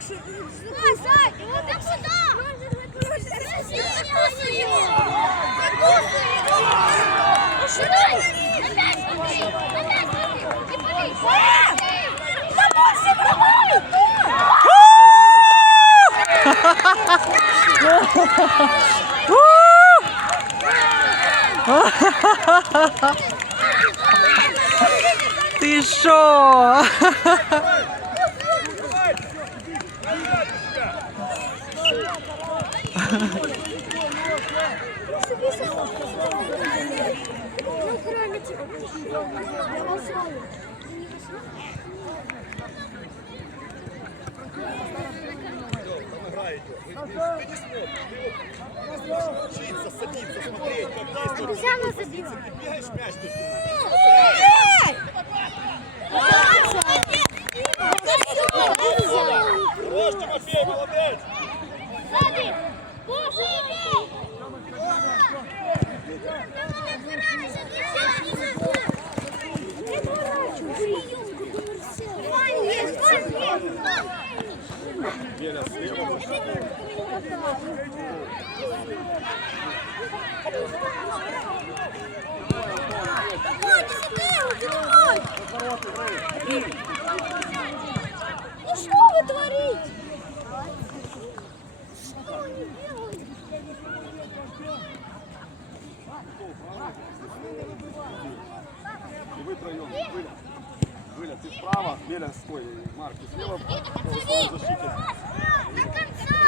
Якщо Сань, ти куди? Закусуй його! Закусуй його! Шуруй! Опять смотри! Опять смотри! Не пали! Заборся, бравай! Ти що? Ну, кроме тебя. Обезьяна забила. Хорош, Тимофей, молодець! Ну что вы творите? Что они делают? Ви троєм, Виля. Виля, ти справа, Виля, стой, Марк, ти слева. Смотри! До конца!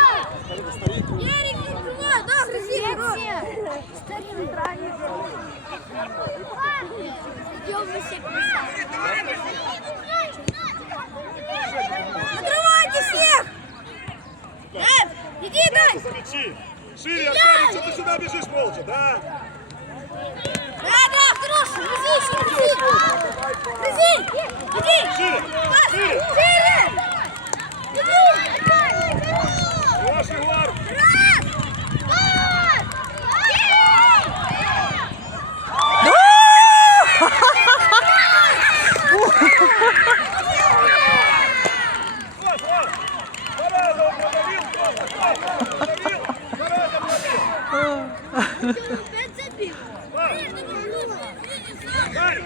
Не открывай! Да, грози! Старин правильно. Идем мы все. Накрывайте всех! Эд, иди, дай! за мячи. Шире, Аркадий, что ты сюда бежишь молча, да? Да, да, хороший, грызи, еще грызи! Грызи! Иди! Шире, шире. Шире! Иди! Хорош, Егор. Раз! Два! Вот, вот. Зараза, он продавил просто. Продавил. Зараза, продавил. Опять забил! Дай.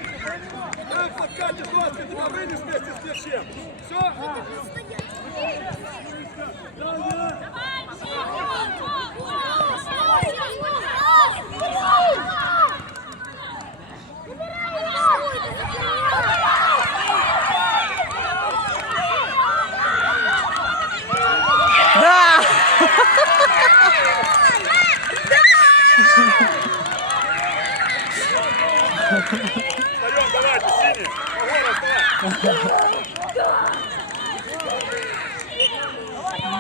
Так, подкатишь доски, два вынес вместе с мячем. Все? Да! Встаем, давайте, синий. Егор, вставай.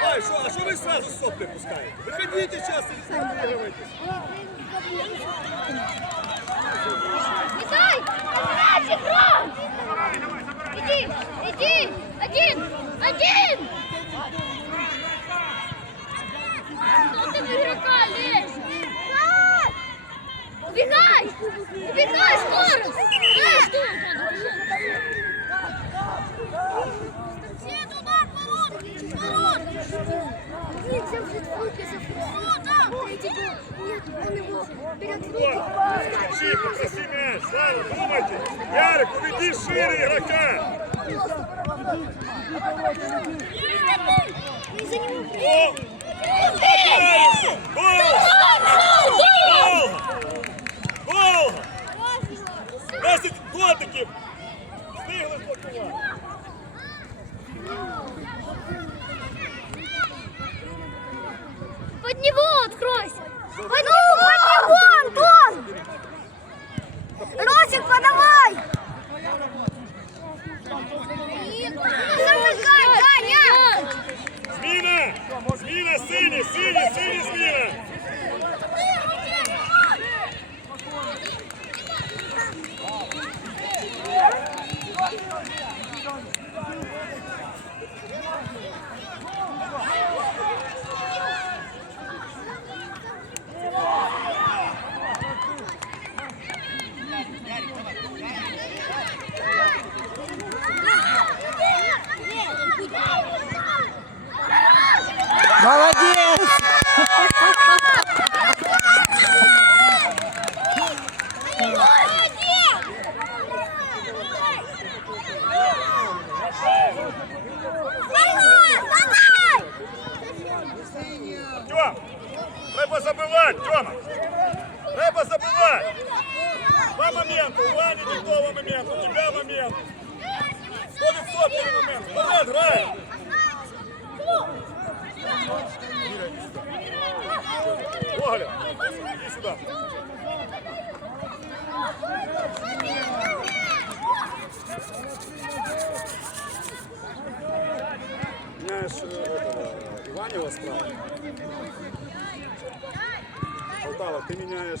Давай, что, а что вы сразу сопли пускаете? Выходите сейчас и заигрывайтесь. Идай! Опять игрок! Иди! Иди! Один! Один! Что ты в игрока лезешь? Убегай! Убегай, скоро! Все туда, ворот! Ворот! Нет, все уже двойка за Третий гол. Нет, он его берет в руки. Чип, попроси мяч. Слава, думайте. Ярик, уведи шире игрока. Не за него. О! Гол! Гол! Гол! Десять дотиків! Встигли блокувати. Под него откройся! Под, ну, под него, Антон! Росик, подавай! Замыкай, Даня! Зміна! Зміна, сині, сині, сині, Иванева справа. Полтава, ты меняешь...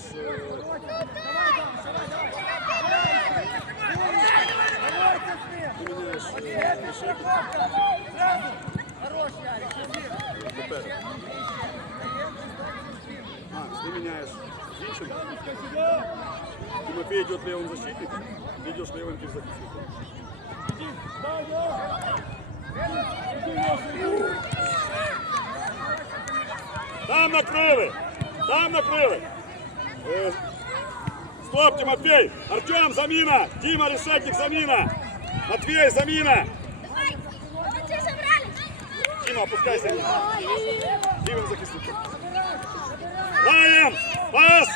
Макс, ты меняешь Зинченко. Тимофей идет левым защитником, ты идешь левым защитником. Там накрыли! Там накрыли! Э, Стоп, Тимофей! Артем, замина! Дима, решетник, замина! Матвей, замина! Все собрались? Дима, опускайся! Дима, захисник! Райан! Пас!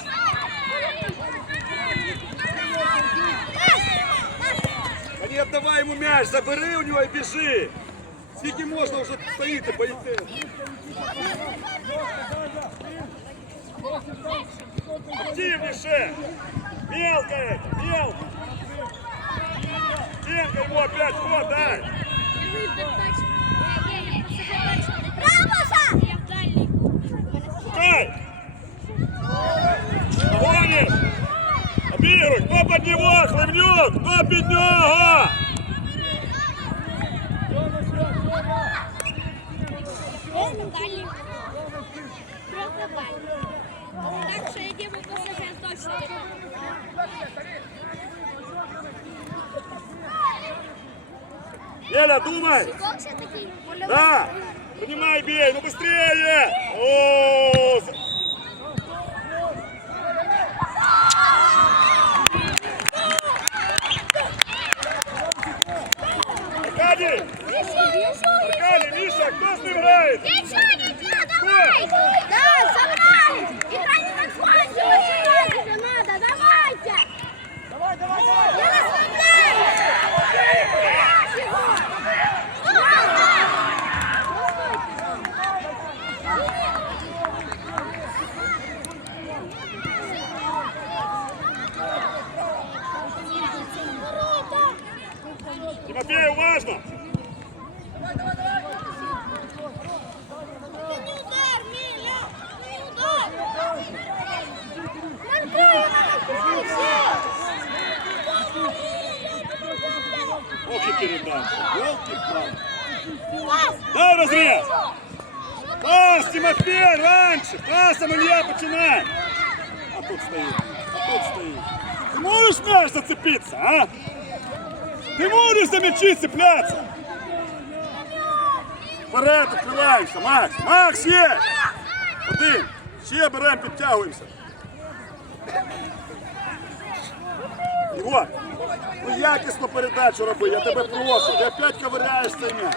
Та не отдавай йому м'яч, забери у нього і біжи. Скільки можна вже стоїти, боїте? Активнейше! Мелко это, Тенко ему опять ход дай! Стоит, тут стоит. Ты можешь мяч зацепиться, а? Ты можешь за мячи цепляться? Вперед, відкриваємося, Макс! Макс є! Один! Ще беремо, підтягуємося. Ігор, ну якісно передачу роби, я тебе прошу, ти опять ковиряєш цей м'яч.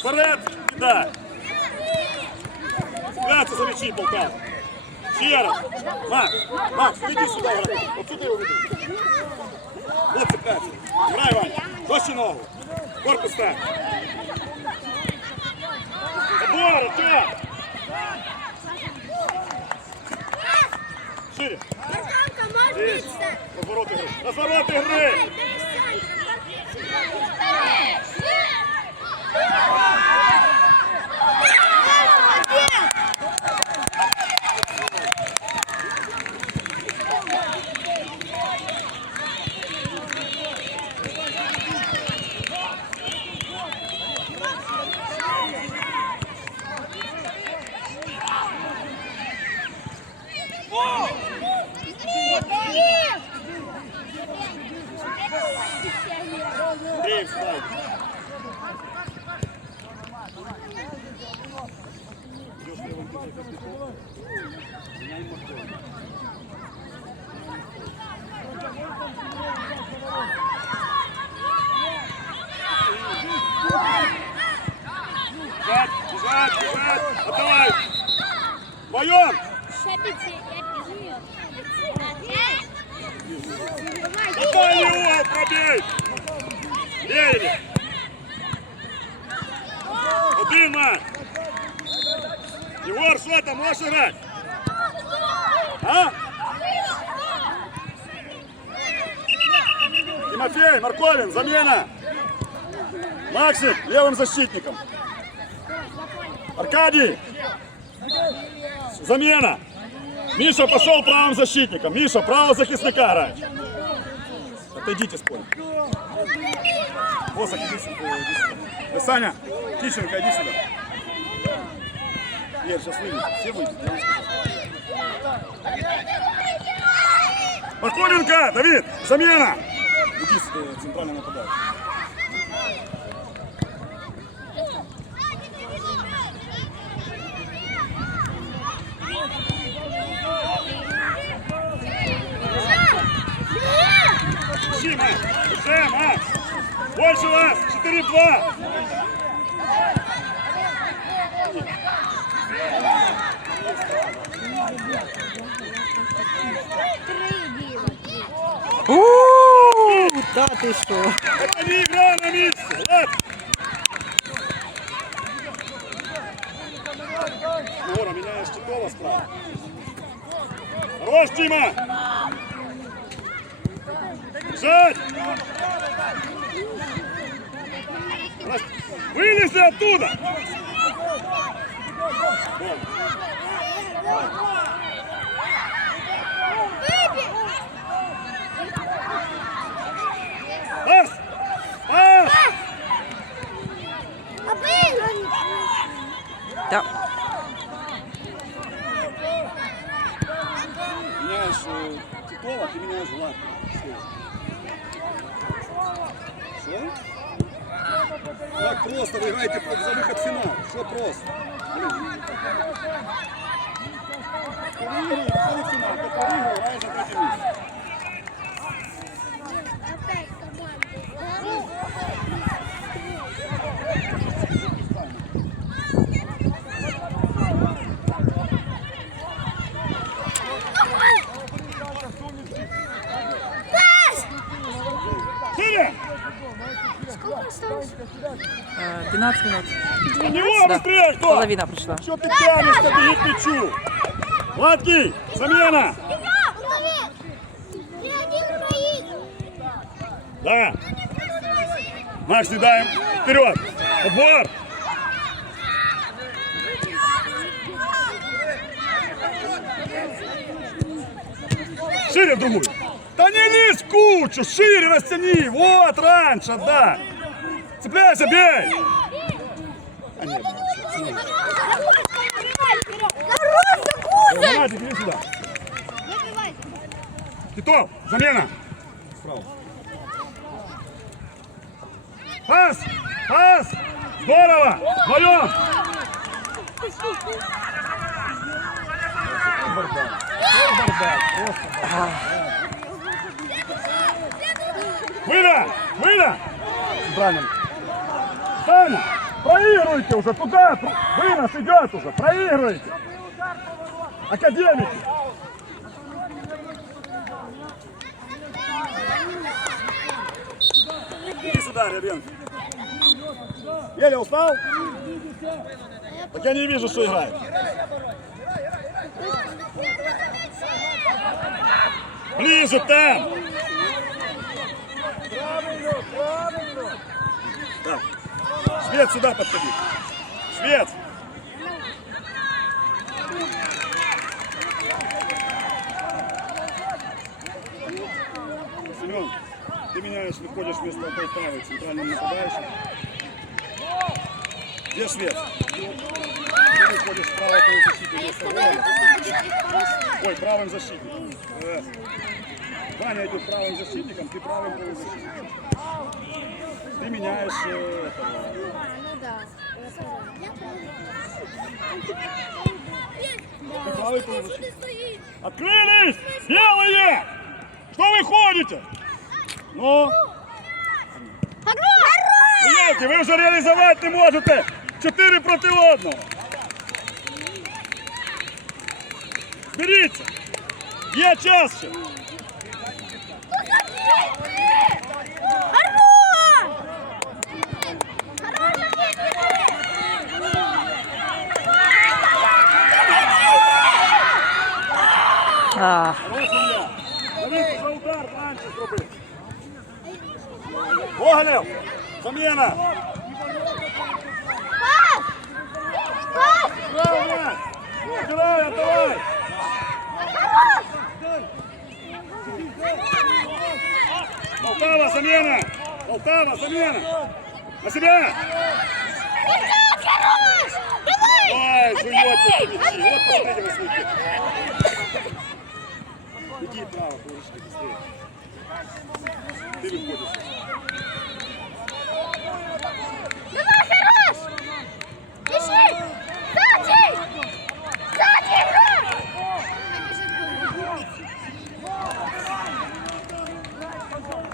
Вперед, кидай! Цепляться за м'ячі, Полтава. Ще раз. Макс, Макс, іди сюди грати. Отсюди його веди. Вот цепляйся. Грай, Вань. Дощі ногу. Корпус так. Добре, так. Шире. Обороти гри. Назороти гри. Отдавай! Вдвоем! Давай его, пробей! Бери! Дыма! Егор, Света, можешь играть? А? Тимофей, Марковин, замена! Максик, левым защитником. Аркадий! Замена! Миша пошел правым защитником. Миша, право захисника играет. Отойдите с поля. Босак, иди сюда. сюда. Э, Саня, Тищенко, иди сюда. Ир, сейчас выйдет. Все выйдут. Марконенко, Давид, замена. Иди центральный нападающий. Макс. Уже, Макс. Больше вас. 4-2. У, Та ти що? Это не игра на месте. Ладно. Егора, меняешь Титова справа. Хорош, Дима. Бежать. Вылези оттуда. Пас. Пас. Та. Меняешь Титова, ты меняешь Влад. Так просто вы играете за выход в финал. Что просто? Выиграй, выходи в. Как выиграл, играешь за третье место. Осталось? Е, 12 минут. На него Да. быстрее кто! Половина пройшла. Что ты тянешься, беги к мячу! Гладкий, замена! Да! Макс, не дай им. Вперед! Отбор! Шире в другую! Да не лезь в кучу! Шире растяни! Вот раньше, да! Цепляйся, бей! А нет, Народ, закусывай! Геннадий, иди сюда! Титов, замена! Справа. Пас! Пас! Здорово! Вдвоем! Выля! Выля! Центральным. Саня, проигрывайте уже туда! Вынос идет уже! Проигрывайте! Академики! Иди сюда, Ребенко. Еле устал? Так я не вижу, что играет. Ближе там! Свет сюда подходи. Свет! Семен, ты меняешь, выходишь вместо Полтавы, центральным нападающим. Где швед? Ты выходишь справа по защите вместо Вова. Ой, правым защитником. Э, Ваня идет правым защитником, ты правым полузащитником. Ты меняешь э, этого. Ну да. Ты правый полузащитник. Открылись! Белые! Что вы ходите? Ну? Знаете, ви вже реалізувати не можете. Чотири проти одного. Зберіться. Є час ще. Хорош! Хорош, А, Хороший Дивись, за удар раніше зробив. Гоголев, заміна. Пас! Пас! Право, м'яч. Грає, давай. Полтава, замена! Полтава, замена! На себя! Ребят, хорош! Давай! Ай, жуете мячи! Вот посмотрите, вы свете! Иди право, поверни быстрее. Ты выходишь. Давай, хорош! Ищи! Сзади! Сзади играй!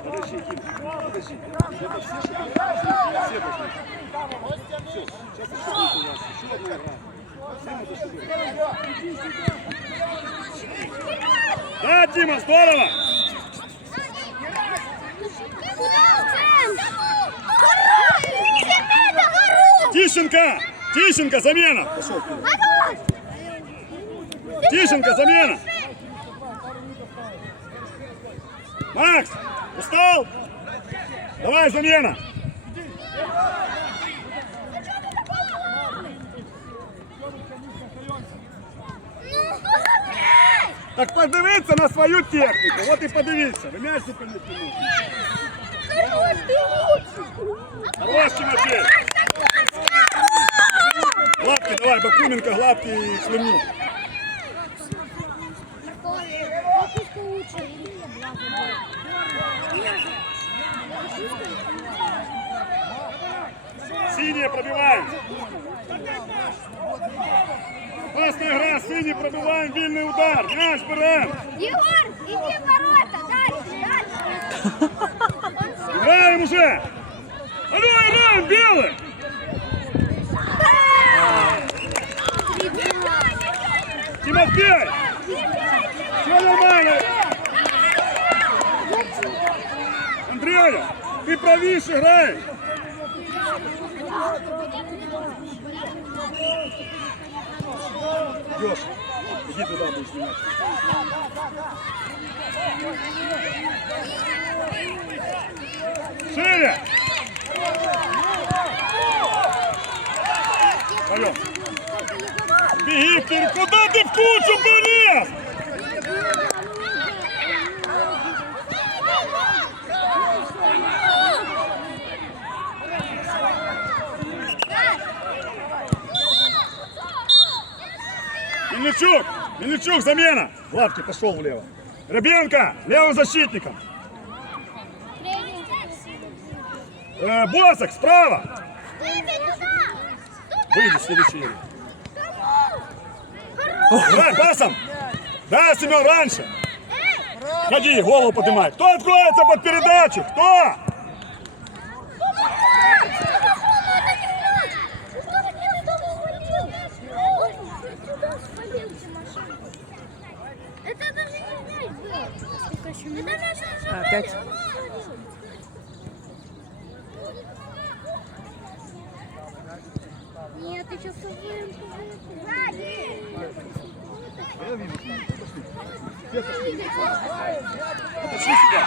Подожди, Ким, подожди. Это все, что Все должны. Все, сейчас еще будет у нас. Еще одна игра. Всем это что Да, Дима, здорово! Тищенко! Тищенко, замена! Тищенко, замена! Макс, устал? Давай, замена! Так подивіться на свою техніку. От і подивіться. Ви м'яч не понесли. Хорош, ты лучше! Хорош, Тимофей. Гладкий, давай, Бакуменко, гладкий и Шлемнюк. Синие пробиваем. Опасная игра, синий пробиваем, вильный удар. Мяч берем. Егор, иди в ворота, дальше, дальше. Играем уже. А ну, играем, белый. Тимофей, все нормально. Андрея, ты правишь играешь. Идешь. Иди туда будешь снимать. Шире! Пойдем. Беги, ты, куда ты в кучу полез? Мельничук, Мельничук, замена. Гладкий пошел влево. Рыбенко, левым защитником. Э, Босок, справа. Выйди, следующий. Играй, пасом. Да, Семен, раньше. Ходи, голову поднимай. Кто откроется под передачу? Кто? Это даже не мяч был. Это наша опять. Нет, ты сейчас Сзади! Отошли сюда.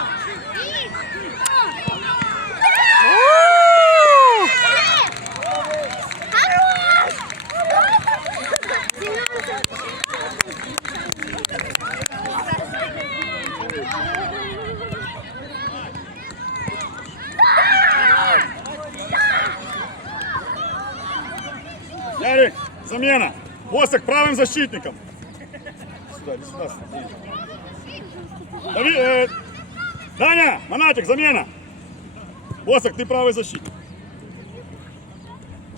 Ярик, замена. Босок правым защитником. Сюда, иди сюда. Дави, э, Даня, Монатик, замена. Босок, ты правый защитник.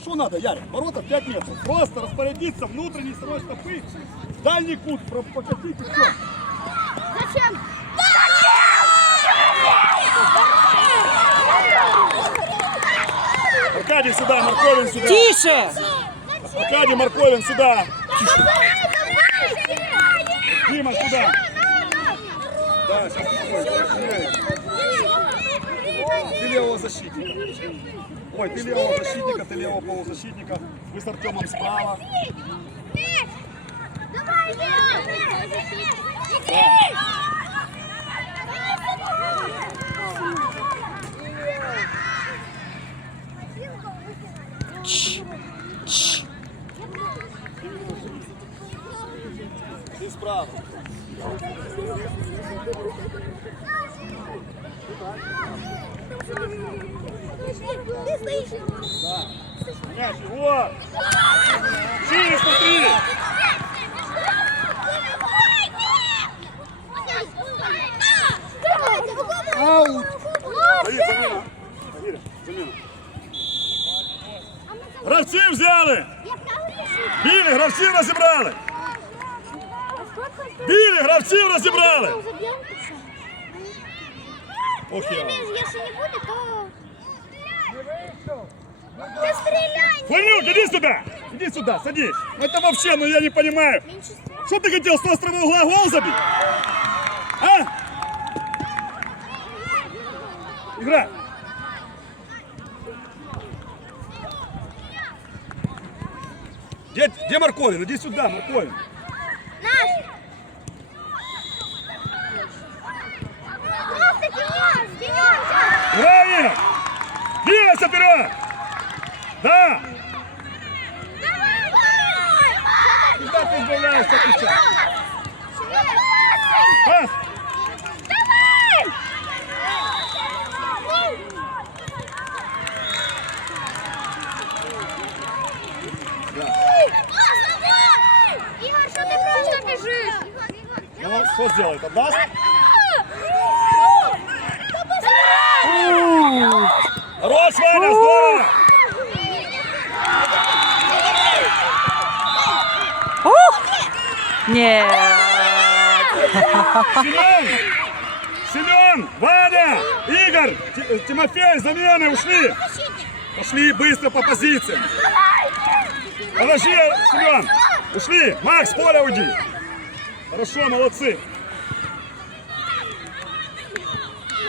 Что надо, Ярик? Ворота 5 метров. Просто распорядиться внутренний срой стопы. Дальний кут покатить и все. Зачем? Аркадий сюда, Марковин сюда. Тише! Аркадий Марковин сюда. Зачем? Дима сюда. Да, сейчас Ты левого защитника. Ой, ты левого защитника, ты левого полузащитника. Вы с Артемом справа. Давай, Иди! Ты справа. Ты стоишь. Мяч, вот! Через смотри! Аут. Давид, заміна. Давид, заміна. Гравців взяли! Білі, гравців розібрали! Білі, гравців розібрали! Ох я. Если не будет, то... Да стреляй! Фанюк, иди сюда! Иди сюда, садись! Ну Это вообще, ну я не понимаю. Что ты хотел с острого угла гол забить? А? Игра! Где, где Марковин? Иди сюда, Марковин. Двигайся вперед! Да! Давай! Куда ты избавляешься от мяча? Давай! Пас! Игорь, что ты просто бежишь? Ну, что сделает? Отдаст? Хорош, Ваня, здорово! Нет. Семен! Семен! Ваня! Игорь! Ти- Тимофей, замены ушли! Пошли быстро по позициям! Подожди, Семен! Ушли! Макс, с поля уйди! Хорошо, молодцы!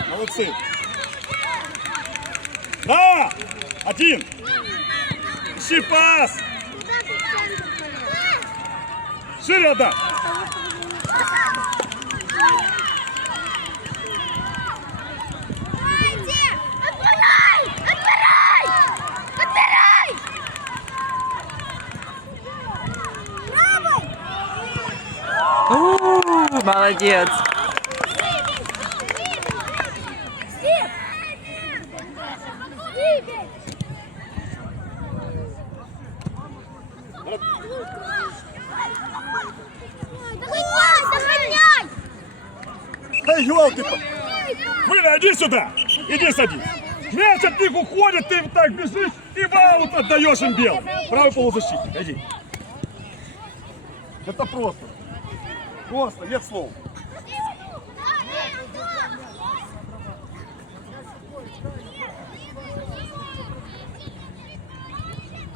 Молодцы! Да! Один! Ищи пас! Шире отдай! Молодец. Елки -то. Выля, иди сюда! Иди садись! Мяч от них уходит, ты так бежишь и в аут отдаешь им бел. Правый полузащитник, иди. Это просто. Просто, нет слов.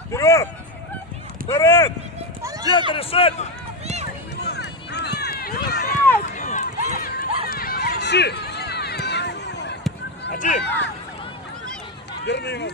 Вперед! Вперед! Где-то решать! 그렇지 아침. 여러분.